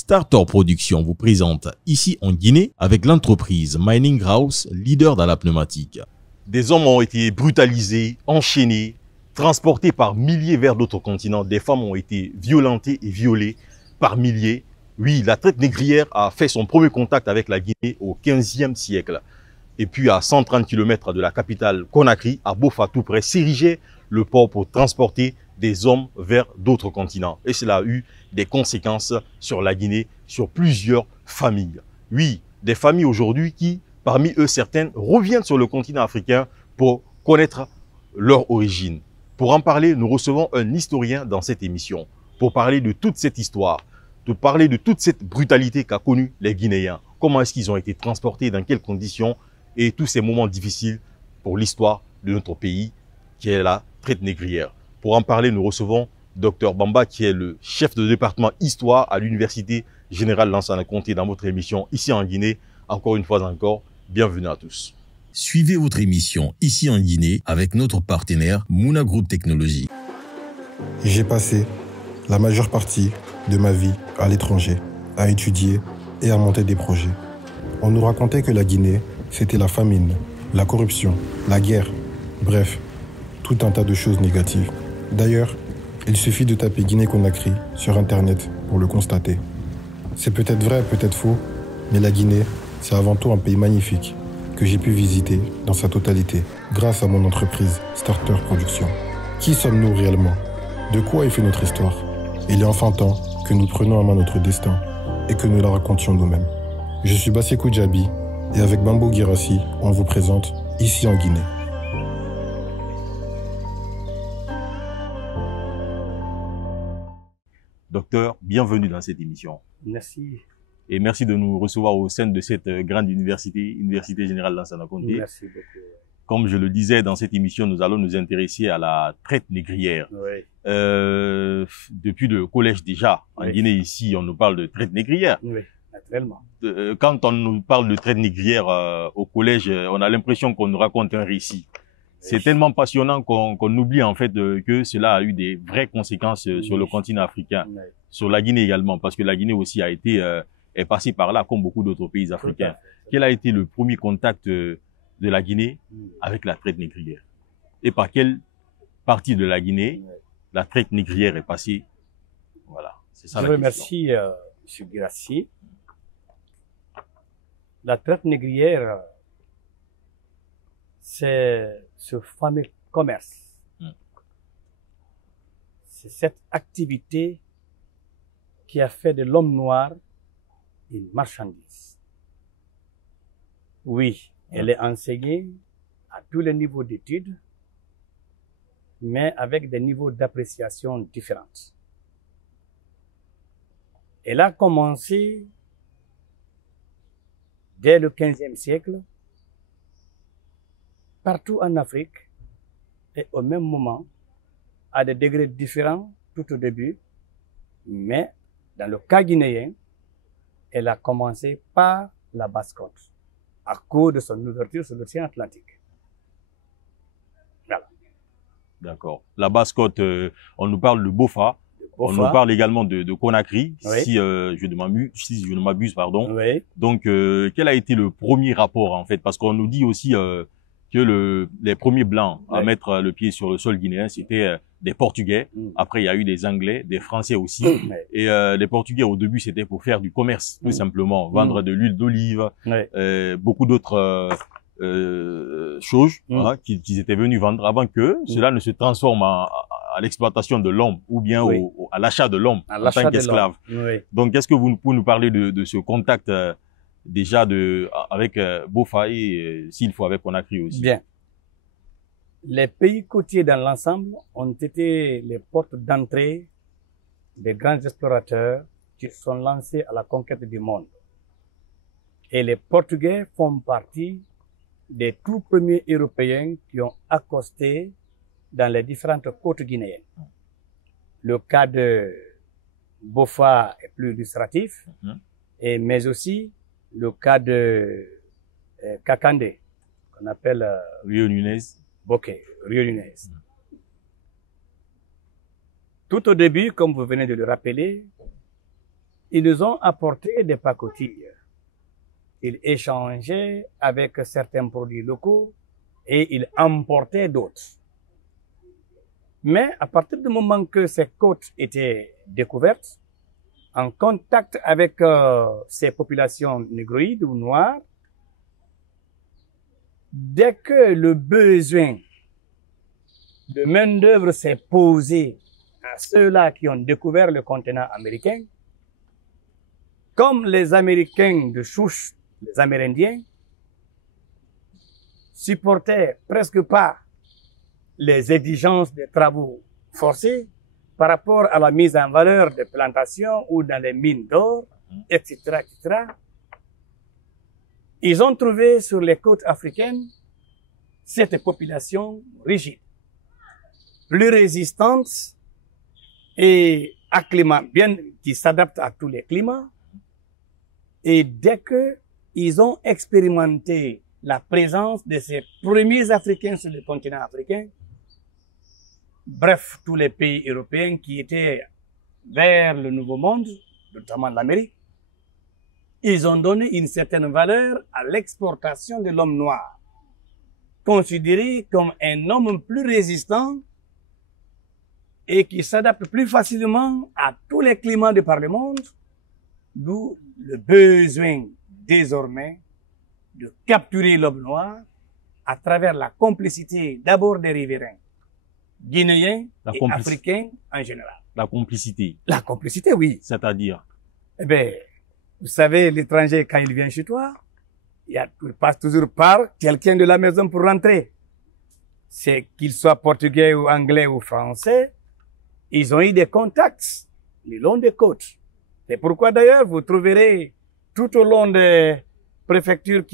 Starter Production vous présente ici en Guinée avec l'entreprise Mining House, leader dans la pneumatique. Des hommes ont été brutalisés, enchaînés, transportés par milliers vers d'autres continents. Des femmes ont été violentées et violées par milliers. Oui, la traite négrière a fait son premier contact avec la Guinée au 15e siècle. Et puis à 130 km de la capitale Conakry, à Boffa tout près, s'érigeait le port pour transporter des hommes vers d'autres continents. Et cela a eu des conséquences sur la Guinée, sur plusieurs familles. Oui, des familles aujourd'hui qui, parmi eux certaines, reviennent sur le continent africain pour connaître leur origine. Pour en parler, nous recevons un historien dans cette émission, pour parler de toute cette histoire, de parler de toute cette brutalité qu'a connue les Guinéens. Comment est-ce qu'ils ont été transportés, dans quelles conditions, et tous ces moments difficiles pour l'histoire de notre pays, qui est la traite négrière. Pour en parler, nous recevons Dr Bamba, qui est le chef de département Histoire à l'Université Générale Lansana Conté dans votre émission ici en Guinée. Encore une fois encore, bienvenue à tous. Suivez votre émission ici en Guinée avec notre partenaire Mouna Group Technologies. J'ai passé la majeure partie de ma vie à l'étranger, à étudier et à monter des projets. On nous racontait que la Guinée, c'était la famine, la corruption, la guerre, bref, tout un tas de choses négatives. D'ailleurs, il suffit de taper Guinée-Conakry sur Internet pour le constater. C'est peut-être vrai, peut-être faux, mais la Guinée, c'est avant tout un pays magnifique que j'ai pu visiter dans sa totalité grâce à mon entreprise Starter Production. Qui sommes-nous réellement? De quoi est fait notre histoire? Il est enfin temps que nous prenions en main notre destin et que nous la racontions nous-mêmes. Je suis Bassekou Djabi et avec Bambo Girassi, on vous présente ici en Guinée. Docteur, bienvenue dans cette émission. Merci. Et merci de nous recevoir au sein de cette grande université, Université Générale Lansana Conté. Merci beaucoup. Comme je le disais, dans cette émission, nous allons nous intéresser à la traite négrière. Oui. Depuis le collège déjà, en Guinée ici, on nous parle de traite négrière. Oui, naturellement. Quand on nous parle de traite négrière au collège, on a l'impression qu'on nous raconte un récit. C'est tellement passionnant qu'on oublie en fait que cela a eu des vraies conséquences sur le continent africain, sur la Guinée également, parce que la Guinée aussi a été est passée par là comme beaucoup d'autres pays africains. Quel a été le premier contact de la Guinée avec la traite négrière? Et par quelle partie de la Guinée la traite négrière est passée? Voilà, c'est ça la question. Je remercie M. Girassi. La traite négrière, c'est ce fameux commerce. C'est cette activité qui a fait de l'homme noir une marchandise. Oui, elle est enseignée à tous les niveaux d'études, mais avec des niveaux d'appréciation différents. Elle a commencé dès le 15e siècle, partout en Afrique, et au même moment, à des degrés différents tout au début, mais dans le cas guinéen, elle a commencé par la Basse-Côte, à cause de son ouverture sur l'océan Atlantique. Voilà. D'accord. La Basse-Côte, on nous parle de Boffa. On nous parle également de Conakry, si je ne m'abuse, pardon. Oui. Donc, quel a été le premier rapport, en fait? Parce qu'on nous dit aussi que les premiers Blancs à mettre le pied sur le sol guinéen, c'était des Portugais. Après, il y a eu des Anglais, des Français aussi. Et les Portugais, au début, c'était pour faire du commerce, tout simplement. Vendre de l'huile d'olive, beaucoup d'autres choses qu'ils étaient venus vendre avant que cela ne se transforme à l'exploitation de l'homme ou bien à l'achat de l'homme en tant qu'esclave. Donc, est-ce que vous pouvez nous parler de ce contact déjà avec Boffa et s'il faut avec Conakry aussi? Bien. Les pays côtiers dans l'ensemble ont été les portes d'entrée des grands explorateurs qui sont lancés à la conquête du monde. Et les Portugais font partie des tout premiers Européens qui ont accosté dans les différentes côtes guinéennes. Le cas de Boffa est plus illustratif, mais aussi le cas de Kakande, qu'on appelle Rio Nunez. Ok, Rio Nunez. Tout au début, comme vous venez de le rappeler, Ils nous ont apporté des pacotilles. Ils échangeaient avec certains produits locaux et ils importaient d'autres. Mais à partir du moment que ces côtes étaient découvertes, en contact avec ces populations négroïdes ou noires, dès que le besoin de main-d'œuvre s'est posé à ceux-là qui ont découvert le continent américain, comme les Américains de souche, les Amérindiens, supportaient presque pas les exigences des travaux forcés par rapport à la mise en valeur des plantations ou dans les mines d'or, etc., etc., ils ont trouvé sur les côtes africaines cette population rigide, plus résistante et qui s'adapte à tous les climats. Et dès que ils ont expérimenté la présence de ces premiers Africains sur le continent africain, bref, tous les pays européens qui étaient vers le Nouveau Monde, notamment l'Amérique, ils ont donné une certaine valeur à l'exportation de l'homme noir, considéré comme un homme plus résistant et qui s'adapte plus facilement à tous les climats de par le monde, d'où le besoin désormais de capturer l'homme noir à travers la complicité d'abord des riverains guinéens et africains en général. La complicité. La complicité, oui. C'est-à-dire? Eh bien, vous savez, l'étranger, quand il vient chez toi, il passe toujours par quelqu'un de la maison pour rentrer. C'est qu'il soit portugais ou anglais ou français, ils ont eu des contacts le long des côtes. C'est pourquoi d'ailleurs, vous trouverez tout au long des préfectures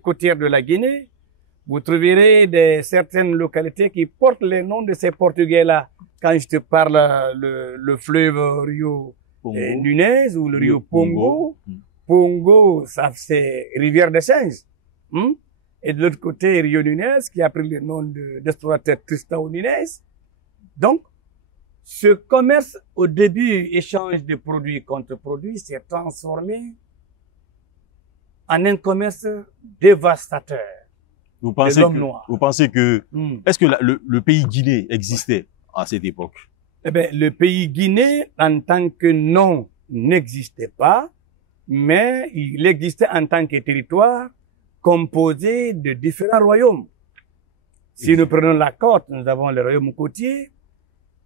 côtières de la Guinée, vous trouverez certaines localités qui portent les noms de ces Portugais-là. Quand je te parle le fleuve Rio Nunez ou le Rio Pongo, Pongo, ça c'est rivière des singes. Et de l'autre côté, Rio Nunez, qui a pris le nom d'explorateur Tristan Nunez. Donc, ce commerce, au début, échange de produits contre produits, s'est transformé en un commerce dévastateur. Vous pensez que est-ce que le pays Guinée existait à cette époque? Eh bien, le pays Guinée, en tant que nom, n'existait pas, mais il existait en tant que territoire composé de différents royaumes. Si nous prenons la côte, nous avons le royaume côtier,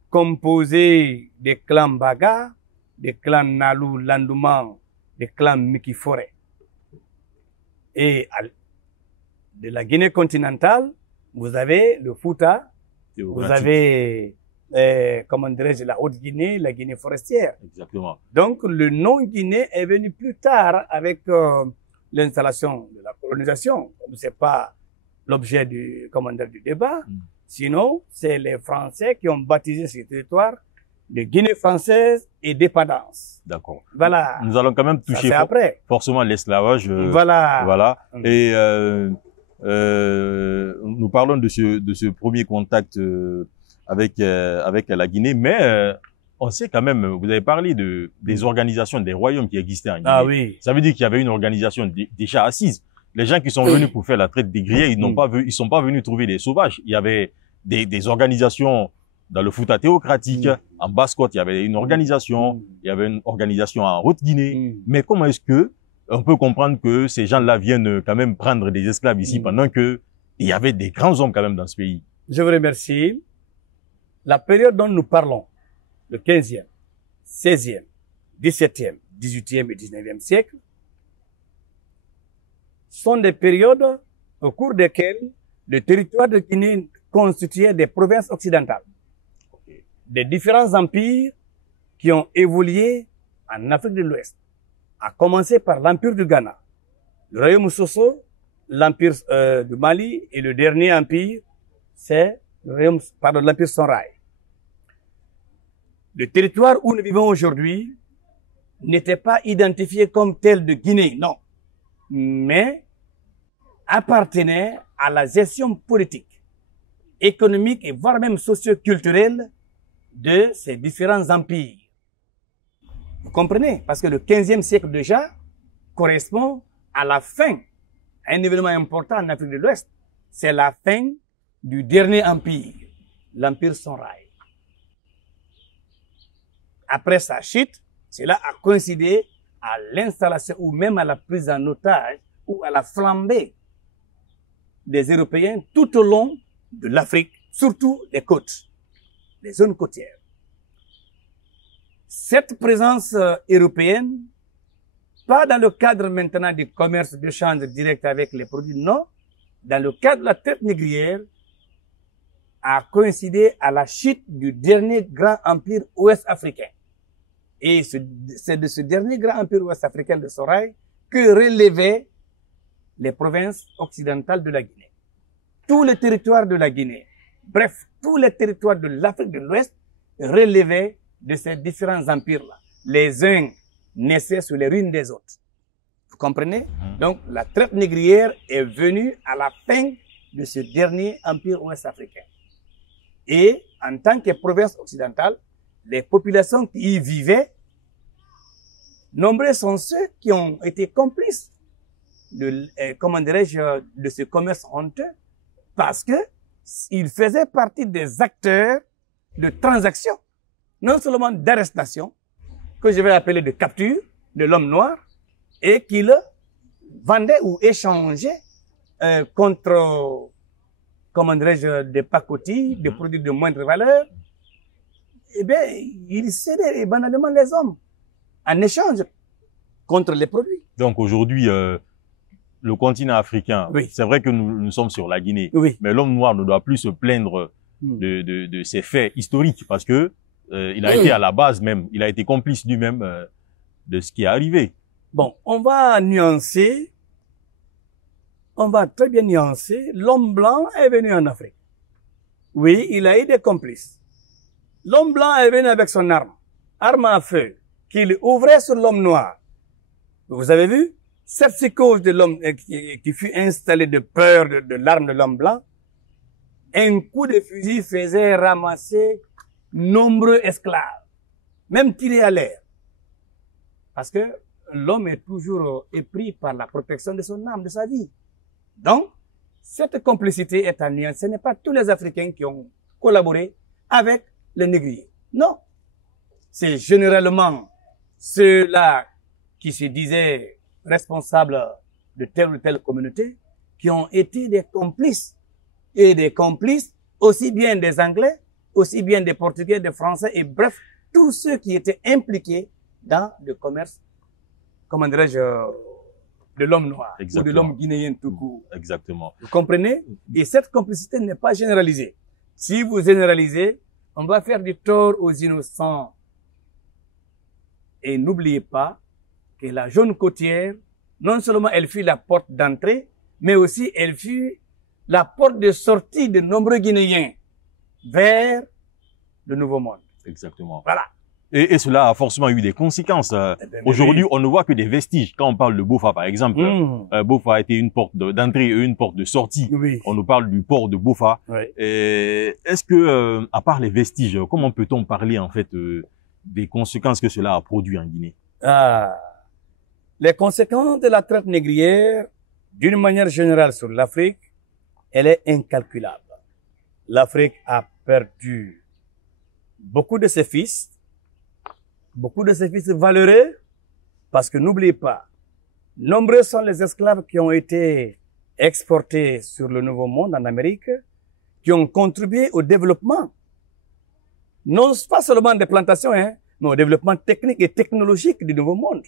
composé des clans Baga, des clans Nalou, Landouman, des clans Mikifore. Et de la Guinée continentale, vous avez le Fouta, vous avez, comment dirais-je, la Haute-Guinée, la Guinée forestière. Exactement. Donc, le nom Guinée est venu plus tard avec l'installation de la colonisation. C'est pas l'objet du débat. Sinon, c'est les Français qui ont baptisé ce territoire de Guinée française et dépendance. D'accord. Voilà. Nous allons quand même toucher forcément l'esclavage. Voilà. Voilà. Et nous parlons de ce premier contact avec la Guinée, mais on sait quand même, vous avez parlé des organisations, des royaumes qui existaient en Guinée. Ah oui. Ça veut dire qu'il y avait une organisation déjà assise. Les gens qui sont venus pour faire la traite des grillés, ils sont pas venus trouver des sauvages. Il y avait des organisations dans le Fouta théocratique, en Basse-Côte, il y avait une organisation, il y avait une organisation en Haute-Guinée. Mais comment est-ce que on peut comprendre que ces gens-là viennent quand même prendre des esclaves ici pendant que il y avait des grands hommes quand même dans ce pays? Je vous remercie. La période dont nous parlons, le 15e, 16e, 17e, 18e et 19e siècle, sont des périodes au cours desquelles le territoire de Guinée constituait des provinces occidentales, des différents empires qui ont évolué en Afrique de l'Ouest, à commencer par l'empire du Ghana, le royaume Soso, l'empire du Mali et le dernier empire, c'est l'empire Songhai. Le territoire où nous vivons aujourd'hui n'était pas identifié comme tel de Guinée, non, mais appartenait à la gestion politique, économique et voire même socio-culturelle de ces différents empires. Vous comprenez? Parce que le 15e siècle déjà correspond à la fin, à un événement important en Afrique de l'Ouest. C'est la fin du dernier empire, l'empire Songhai. Après sa chute, cela a coïncidé à l'installation ou même à la prise en otage ou à la flambée des Européens tout au long de l'Afrique, surtout les côtes, les zones côtières. Cette présence européenne, pas dans le cadre maintenant du commerce d'échange direct avec les produits, non, dans le cadre de la traite négrière, a coïncidé à la chute du dernier grand empire ouest-africain. Et c'est de ce dernier grand empire ouest-africain de Songhai que relevaient les provinces occidentales de la Guinée. Tous les territoires de la Guinée, bref, tous les territoires de l'Afrique de l'Ouest relevaient de ces différents empires-là. Les uns naissaient sous les ruines des autres. Vous comprenez? Donc, la traite négrière est venue à la fin de ce dernier empire ouest-africain. Et, en tant que province occidentale, les populations qui y vivaient, nombreux sont ceux qui ont été complices de, comment dirais-je, de ce commerce honteux, parce que ils faisaient partie des acteurs de transactions, non seulement d'arrestation, que je vais appeler de capture de l'homme noir, et qu'ils vendaient ou échangeaient contre, comment dirais-je, des pacotilles, des produits de moindre valeur. Eh bien, ils cédaient banalement les hommes en échange contre les produits. Donc aujourd'hui, le continent africain, oui, c'est vrai que nous sommes sur la Guinée, oui, mais l'homme noir ne doit plus se plaindre de ces faits historiques parce que il a été à la base même, il a été complice lui-même de ce qui est arrivé. Bon, on va nuancer, on va très bien nuancer. L'homme blanc est venu en Afrique. Oui, il a eu des complices. L'homme blanc est venu avec son arme à feu, qu'il ouvrait sur l'homme noir. Vous avez vu? Cette psychose de l'homme qui fut installée de peur de l'arme de l'homme blanc, un coup de fusil faisait ramasser nombreux esclaves, même tirés à l'air. Parce que l'homme est toujours épris par la protection de son âme, de sa vie. Donc, cette complicité est en nuance. Ce n'est pas tous les Africains qui ont collaboré avec les négriers. Non. C'est généralement ceux-là qui se disaient responsables de telle ou telle communauté qui ont été des complices. Et des complices, aussi bien des Anglais, aussi bien des Portugais, des Français, et bref, tous ceux qui étaient impliqués dans le commerce, comment dirais-je, de l'homme noir. Exactement. Ou de l'homme guinéen tout court. Exactement. Vous comprenez? Et cette complicité n'est pas généralisée. Si vous généralisez, on va faire du tort aux innocents. Et n'oubliez pas que la zone côtière, non seulement elle fut la porte d'entrée, mais aussi elle fut la porte de sortie de nombreux Guinéens vers le Nouveau Monde. Exactement. Voilà. Et cela a forcément eu des conséquences. Aujourd'hui, on ne voit que des vestiges. Quand on parle de Boffa, par exemple, Boffa a été une porte d'entrée et une porte de sortie. Oui. On nous parle du port de Boffa. Oui. Est-ce que, à part les vestiges, comment peut-on parler en fait des conséquences que cela a produit en Guinée? Les conséquences de la traite négrière, d'une manière générale sur l'Afrique, elle est incalculable. L'Afrique a perdu beaucoup de ses fils valeureux, parce que n'oubliez pas, nombreux sont les esclaves qui ont été exportés sur le Nouveau Monde en Amérique, qui ont contribué au développement, non pas seulement des plantations, mais au développement technique et technologique du Nouveau Monde.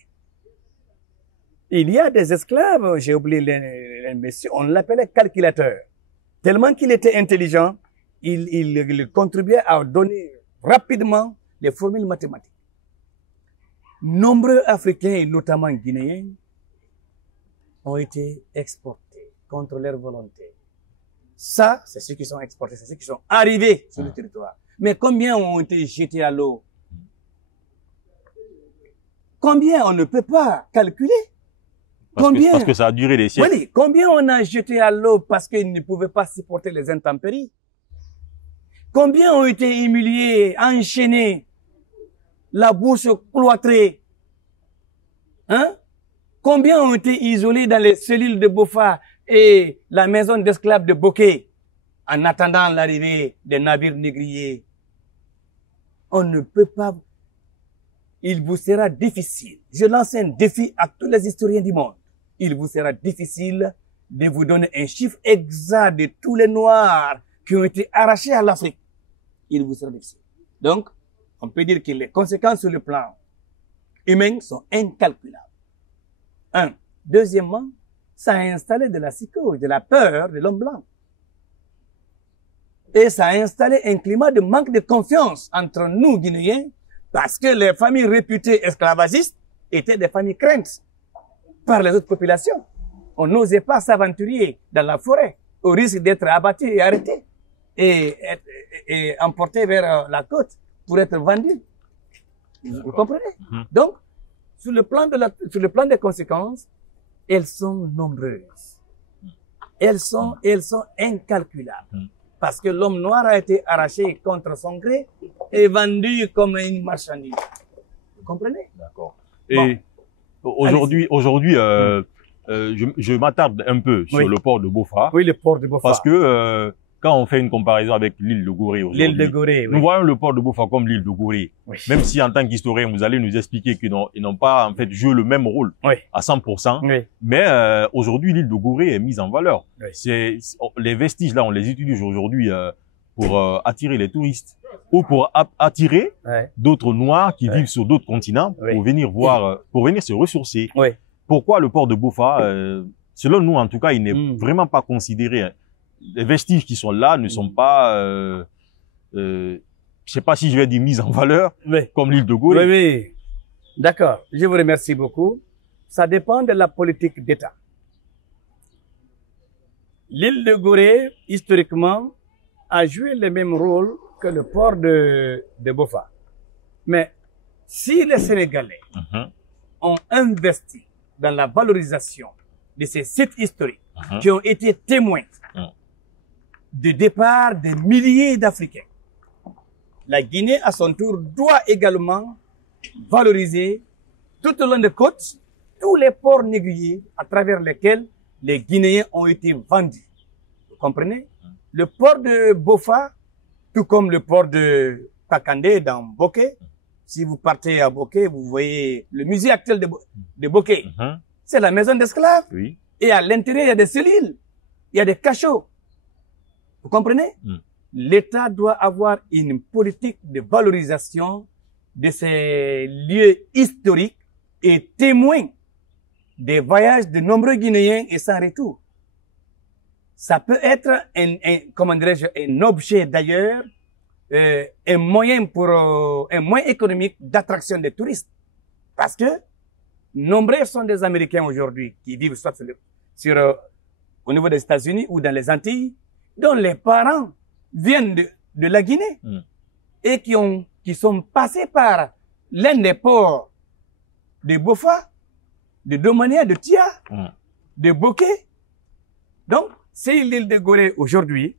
Il y a des esclaves, j'ai oublié les messieurs, on l'appelait calculateur. Tellement qu'il était intelligent, il contribuait à donner rapidement les formules mathématiques. Nombreux Africains, et notamment Guinéens, ont été exportés contre leur volonté. Ça, c'est ceux qui sont exportés, c'est ceux qui sont arrivés sur le territoire. Mais combien ont été jetés à l'eau? Combien on ne peut pas calculer? Parce que ça a duré des siècles. Oui, combien on a jeté à l'eau parce qu'ils ne pouvaient pas supporter les intempéries? Combien ont été humiliés, enchaînés, la bouche cloîtrée, Hein? Combien ont été isolés dans les cellules de Bofa et la maison d'esclaves de Bokeh en attendant l'arrivée des navires négriers? On ne peut pas. Il vous sera difficile. Je lance un défi à tous les historiens du monde. Il vous sera difficile de vous donner un chiffre exact de tous les Noirs qui ont été arrachés à l'Afrique. Il vous sera difficile. Donc, on peut dire que les conséquences sur le plan humain sont incalculables. Un. Deuxièmement, ça a installé de la psychose, de la peur de l'homme blanc. Et ça a installé un climat de manque de confiance entre nous, Guinéens, parce que les familles réputées esclavagistes étaient des familles craintes par les autres populations. On n'osait pas s'aventurer dans la forêt au risque d'être abattu et arrêté et emporté vers la côte pour être vendu. Vous comprenez? Donc, sur le plan des conséquences, elles sont nombreuses. Elles sont incalculables. Parce que l'homme noir a été arraché contre son gré et vendu comme une marchandise. Vous comprenez? D'accord. Et aujourd'hui, je m'attarde un peu sur le port de Bofa. Oui, le port de Bofa. Parce que quand on fait une comparaison avec l'île de Gorée aujourd'hui, l'île de Gorée, oui. Nous voyons le port de Bofa comme l'île de Gorée. Oui. Même si en tant qu'historien, vous allez nous expliquer qu'ils n'ont pas en fait joué le même rôle à 100%. Oui. Mais aujourd'hui, l'île de Gorée est mise en valeur. Oui. Les vestiges là, on les utilise aujourd'hui pour attirer les touristes ou pour attirer d'autres Noirs qui vivent sur d'autres continents pour venir voir, pour venir se ressourcer. Oui. Pourquoi le port de Bofa, selon nous en tout cas, il n'est vraiment pas considéré. Les vestiges qui sont là ne sont pas, je sais pas si je vais dire mise en valeur, comme l'île de Gorée. Oui, oui. D'accord. Je vous remercie beaucoup. Ça dépend de la politique d'État. L'île de Gorée, historiquement, a joué le même rôle que le port de Bofa. Mais si les Sénégalais ont investi dans la valorisation de ces sites historiques qui ont été témoins de départ des milliers d'Africains, la Guinée, à son tour, doit également valoriser tout au long des côtes tous les ports négriers à travers lesquels les Guinéens ont été vendus. Vous comprenez? Le port de Bofa, tout comme le port de Kakandé dans Bokeh, si vous partez à Bokeh, vous voyez le musée actuel de Bokeh. C'est la maison d'esclaves. Oui. Et à l'intérieur, il y a des cellules, il y a des cachots. Vous comprenez? L'État doit avoir une politique de valorisation de ces lieux historiques et témoin des voyages de nombreux Guinéens et sans retour. Ça peut être comment dirais-je, un objet d'ailleurs, un moyen économique d'attraction des touristes. Parce que nombreux sont des Américains aujourd'hui qui vivent soit au niveau des États-Unis ou dans les Antilles, dont les parents viennent de la Guinée et qui sont passés par l'un des ports de Bofa, de Domania, de Tia, de Bokeh. Donc, c'est l'île de Gorée aujourd'hui.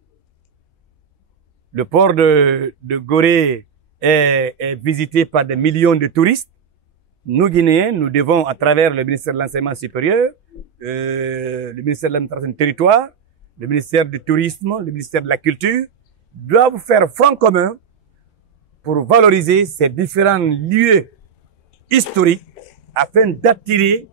Le port de Gorée est visité par des millions de touristes. Nous, Guinéens, nous devons, à travers le ministère de l'Enseignement supérieur, le ministère de l'Administration du territoire, le ministère du Tourisme, le ministère de la Culture, doivent faire front commun pour valoriser ces différents lieux historiques afin d'attirer,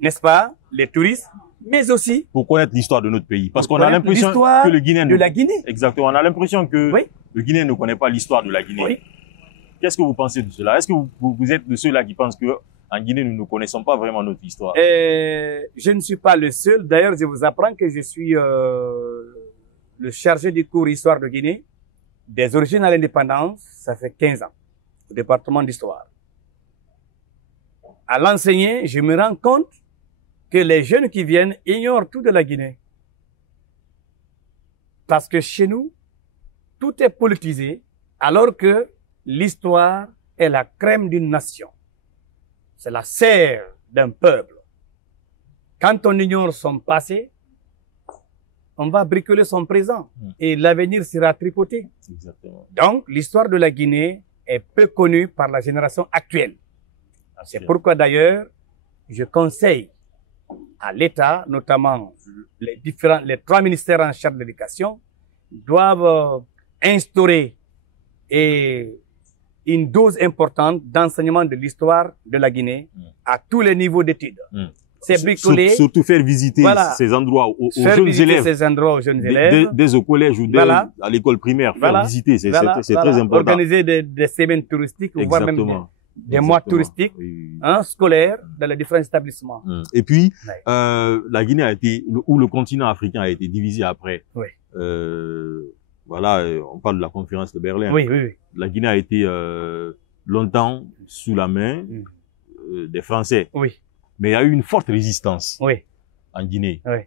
n'est-ce pas, les touristes, mais aussi pour connaître l'histoire de notre pays. Parce qu'on a l'impression que le Guinéen de la Guinée. Exactement. On a l'impression que le Guinéen ne connaît pas l'histoire de la Guinée. Oui. Qu'est-ce que vous pensez de cela? Est-ce que vous êtes de ceux-là qui pensent que en Guinée, nous ne connaissons pas vraiment notre histoire? Je ne suis pas le seul. D'ailleurs, je vous apprends que je suis le chargé du cours Histoire de Guinée, des origines à l'indépendance, ça fait 15 ans, au département d'histoire. À l'enseigner, je me rends compte que les jeunes qui viennent ignorent tout de la Guinée. Parce que chez nous, tout est politisé, alors que l'histoire est la crème d'une nation. C'est la sève d'un peuple. Quand on ignore son passé, on va bricoler son présent et l'avenir sera tripoté. Exactement. Donc, l'histoire de la Guinée est peu connue par la génération actuelle. C'est pourquoi d'ailleurs, je conseille à l'État, notamment les 3 ministères en charge de l'éducation, doivent instaurer une dose importante d'enseignement de l'histoire de la Guinée à tous les niveaux d'études. C'est bricolé. Surtout faire visiter ces endroits aux jeunes élèves. Ces endroits aux jeunes élèves. Dès au collège ou à l'école primaire. Faire visiter, c'est très important. Organiser des semaines touristiques, voire même des mois touristiques, scolaires, dans les différents établissements. Et puis, la Guinée a été, ou le continent africain a été divisé après. Oui. Voilà, on parle de la conférence de Berlin. Oui, oui, oui. La Guinée a été longtemps sous la main des Français. Oui. Mais il y a eu une forte résistance en Guinée. Oui.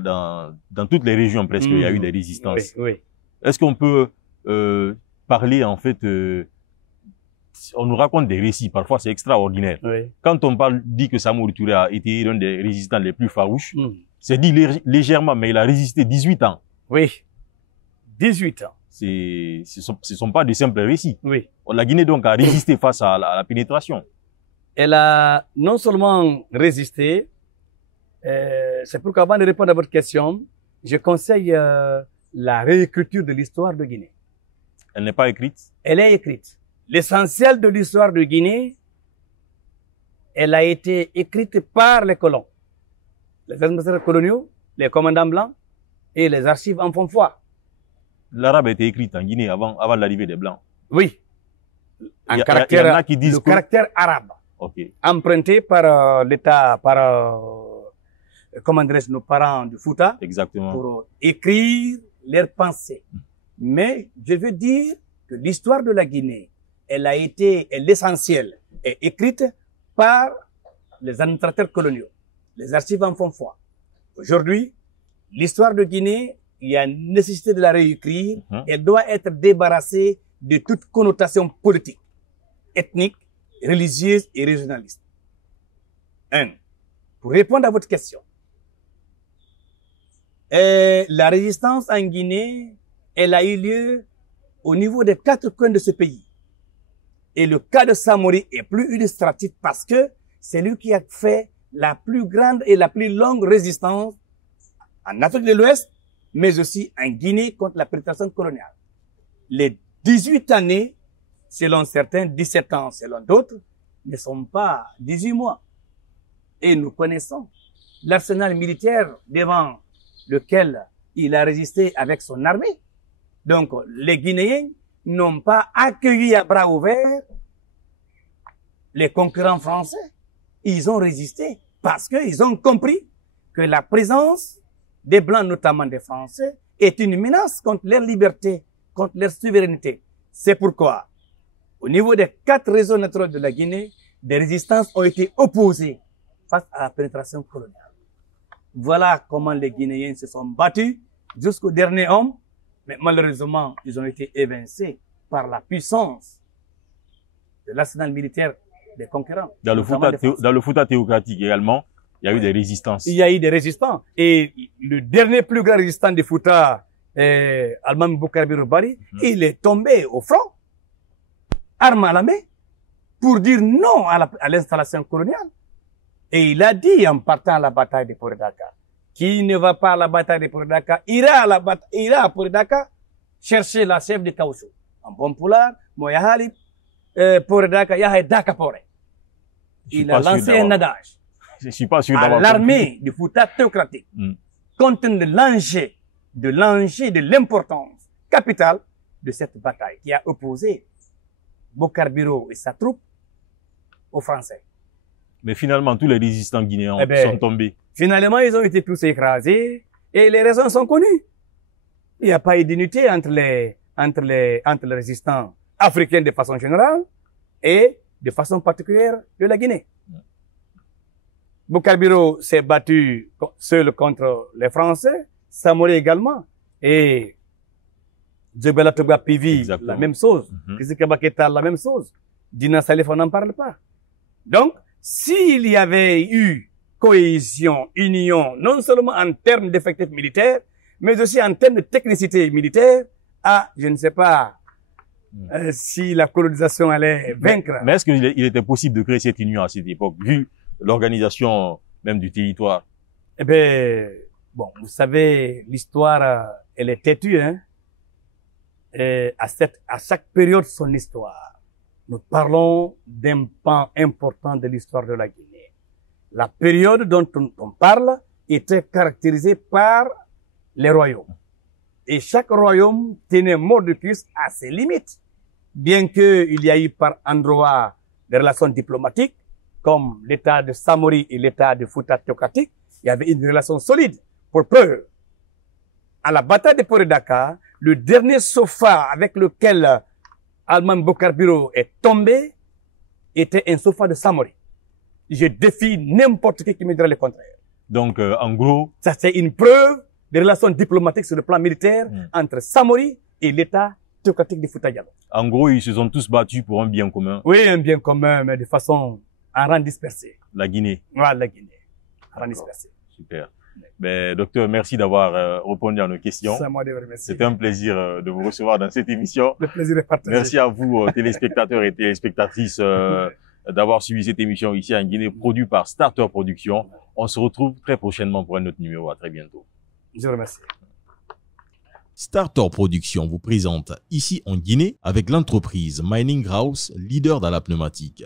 Dans toutes les régions presque, il y a eu des résistances. Oui, oui. Est-ce qu'on peut parler en fait on nous raconte des récits, parfois c'est extraordinaire. Oui. Quand on dit que Samori Touré a été l'un des résistants les plus farouches, c'est dit légèrement, mais il a résisté 18 ans. Oui. 18 ans. Ce sont pas de simples récits. Oui. La Guinée donc a résisté face à la pénétration. Elle a non seulement résisté, c'est pourquoi avant de répondre à votre question, je conseille la réécriture de l'histoire de Guinée. Elle n'est pas écrite? Elle est écrite. L'essentiel de l'histoire de Guinée, elle a été écrite par les colons, les administrateurs coloniaux, les commandants blancs et les archives en font foi. L'arabe a été écrite en Guinée avant l'arrivée des Blancs. Oui. Il y en a qui disent caractère arabe. Okay. Emprunté par l'État, comment dirais-je, nos parents du Fouta. Exactement. Pour écrire leurs pensées. Mais je veux dire que l'histoire de la Guinée, l'essentiel est écrite par les administrateurs coloniaux. Les archives en font foi. Aujourd'hui, l'histoire de Guinée, il y a une nécessité de la réécrire. Elle doit être débarrassée de toute connotation politique, ethnique, religieuse et régionaliste. Pour répondre à votre question, la résistance en Guinée, elle a eu lieu au niveau des 4 coins de ce pays. Et le cas de Samori est plus illustratif parce que c'est lui qui a fait la plus grande et la plus longue résistance en Afrique de l'Ouest, mais aussi en Guinée contre la pénétration coloniale. Les 18 années, selon certains, 17 ans selon d'autres, ne sont pas 18 mois. Et nous connaissons l'arsenal militaire devant lequel il a résisté avec son armée. Donc, les Guinéens n'ont pas accueilli à bras ouverts les concurrents français. Ils ont résisté parce qu'ils ont compris que la présence des Blancs, notamment des Français, est une menace contre leur liberté, contre leur souveraineté. C'est pourquoi, au niveau des 4 réseaux naturels de la Guinée, des résistances ont été opposées face à la pénétration coloniale. Voilà comment les Guinéens se sont battus jusqu'au dernier homme, mais malheureusement, ils ont été évincés par la puissance de l'arsenal militaire des concurrents. Dans le Fouta théocratique également, il y a eu des résistances. Il y a eu des résistants. Et le dernier plus grand résistant du Fouta, Almami Boukarbiro Bari, il est tombé au front, arme à la main, pour dire non à l'installation coloniale. Et il a dit en partant à la bataille de Poredaka, qui ne va pas à la bataille de Poredaka, ira à Poredaka chercher la chef de Kaoussou. En bon poulard, Moya Halib, Poredaka, Yahay Daka Pore. Il a lancé un adage. Je suis pas sûr à l'armée du Fouta théocratique, compte tenu de l'importance capitale de cette bataille qui a opposé Boukarbiro et sa troupe aux Français. Mais finalement, tous les résistants guinéens sont tombés. Finalement, ils ont été tous écrasés et les raisons sont connues. Il n'y a pas eu d'unité entre les résistants africains de façon générale et de façon particulière de la Guinée. Boukarbiro s'est battu seul contre les Français, Samori également, et Djebel Atoga Pivi, la même chose, Kizika Baketa, la même chose, Dina Salif, on n'en parle pas. Donc, s'il y avait eu cohésion, union, non seulement en termes d'effectifs militaires, mais aussi en termes de technicité militaire, je ne sais pas si la colonisation allait vaincre. Mais est-ce qu'il était possible de créer cette union à cette époque, vu l'organisation même du territoire? Eh bien, bon, vous savez, l'histoire, elle est têtue, hein. Et à chaque période, son histoire. Nous parlons d'un pan important de l'histoire de la Guinée. La période dont on parle était caractérisée par les royaumes. Et chaque royaume tenait mot de cuisse à ses limites. Bien qu'il y a eu par endroits des relations diplomatiques, comme l'état de Samori et l'état de Fouta Tokati, il y avait une relation solide. Pour preuve, à la bataille de Port-Dakar, le dernier sofa avec lequel Alman Bokar Biro est tombé était un sofa de Samori. Je défie n'importe qui me dira le contraire. Donc, en gros... Ça, c'est une preuve des relations diplomatiques sur le plan militaire entre Samori et l'état théocratique de Fouta Djallon. En gros, ils se sont tous battus pour un bien commun. Oui, un bien commun, mais de façon en rang dispersé. La Guinée. Voilà, la Guinée. En rang dispersé. Super. Ben, docteur, merci d'avoir répondu à nos questions. C'est à moi de vous remercier. C'était un plaisir de vous recevoir dans cette émission. Le plaisir est partagé. Merci à vous, téléspectateurs et téléspectatrices, d'avoir suivi cette émission ici en Guinée, produite par Starter Productions. On se retrouve très prochainement pour un autre numéro. À très bientôt. Je vous remercie. Starter Productions vous présente ici en Guinée avec l'entreprise Mining House, leader dans la pneumatique.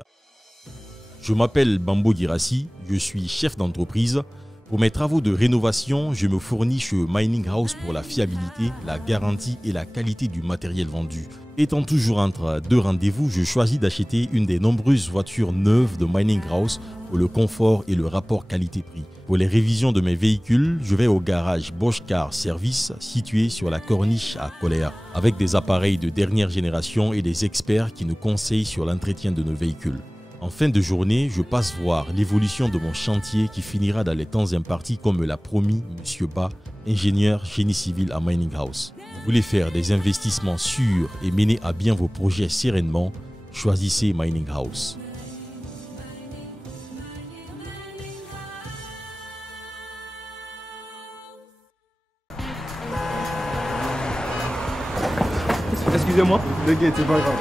Je m'appelle Bambo Girassi, je suis chef d'entreprise. Pour mes travaux de rénovation, je me fournis chez Mining House pour la fiabilité, la garantie et la qualité du matériel vendu. Étant toujours entre deux rendez-vous, je choisis d'acheter une des nombreuses voitures neuves de Mining House pour le confort et le rapport qualité-prix. Pour les révisions de mes véhicules, je vais au garage Bosch Car Service situé sur la corniche à Coléa, avec des appareils de dernière génération et des experts qui nous conseillent sur l'entretien de nos véhicules. En fin de journée, je passe voir l'évolution de mon chantier qui finira dans les temps impartis comme me l'a promis M. Ba, ingénieur génie civil à Mining House. Vous voulez faire des investissements sûrs et mener à bien vos projets sereinement, choisissez Mining House. Excusez-moi. T'inquiète, c'est pas grave.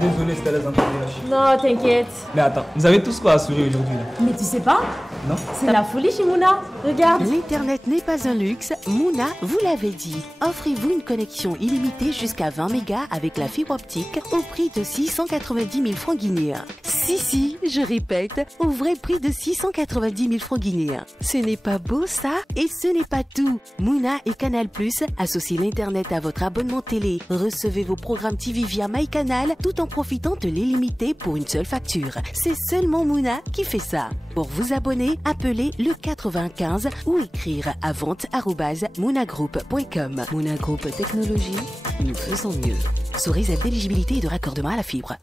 Désolé, c'était les embouteillages. Non, t'inquiète. Mais attends, vous avez tous quoi assurer aujourd'hui là? Mais tu sais pas? Non? C'est la folie chez Mouna. Regarde. L'Internet n'est pas un luxe. Mouna vous l'avait dit. Offrez-vous une connexion illimitée jusqu'à 20 mégas avec la fibre optique au prix de 690 000 francs guinéens. Si, je répète, au vrai prix de 690 000 francs guinéens. Ce n'est pas beau ça? Et ce n'est pas tout. Mouna et Canal+, associent l'Internet à votre abonnement télé. Recevez vos programmes TV via MyCanal tout en profitant de l'illimité pour une seule facture. C'est seulement Mouna qui fait ça. Pour vous abonner, appelez le 95 ou écrire à vente@moonagroup.com. Moona Group Technologies, nous faisons mieux. Sous réserve d'éligibilité et de raccordement à la fibre.